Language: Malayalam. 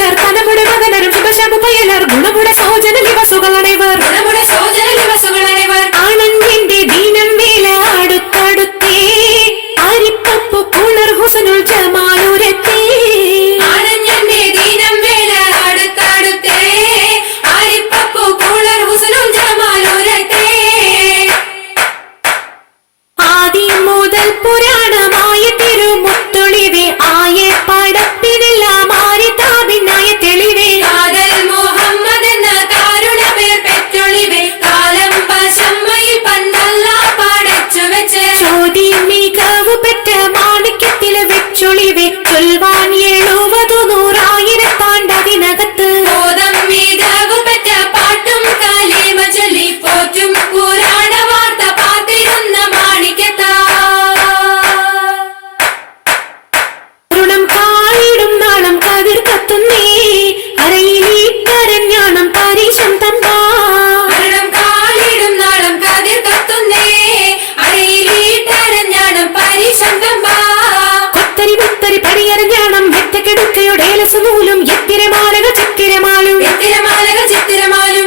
പുരുഷർ തലമുടെ മകനരും ശുഭശാപ പയ്യലർ ഗുണമുട സോജന ദിവസുകളണൈവർ ആനന്ദിന്റെ ദീനം വേല അടുത്തടുത്തേ അരിപ്പപ്പു കുളർ ഹുസനുൽ ജമാലുരത്തേ ആദി മുതൽ പുരാണമായ തിരുമുത്തൊളിവേ ആയ പടപ്പിനെല്ലാം ആരിതാപിനായ തെളിവേ മുഹമ്മദ് എന്ന കാരുണ പേർ പെറ്റൊളിവേ കാലം പശമ്മയിൽ പന്തല്ല പടച്ചു വെച്ച് ചോതി മികവ് പെറ്റ മാണിക്യത്തില് വെച്ചൊളിവേ ചൊൽവാൻ 70 താണ്ടതിനകത്ത് ബോധം മികവ് പെറ്റ പാട്ടും കലീമ ചൊല്ലി പോറ്റും പുരാണ വാർത്ത പാത്തിരുന്ന മാണിക്യത്താ ഋണം കാളിടും നാളം കതിർ കത്തുന്നേ അരയിലീ കരഞ്ഞാണം പരീശം തമ്പാ മരണം കാലിടും നാളം കതിർ കത്തുന്നേ അരയിലീട്ടരഞ്ഞാണം പരിശന്തമ്പാ കൊത്തരി മുത്തരി പടിയരഞ്ഞാണം വെറ്റക്കെടുക്കയുടെ നൂലും എത്തിരമാലകൾ ചിത്തിരമാലും ചിത്തിരമാലകൾ ചിത്തിരമാലും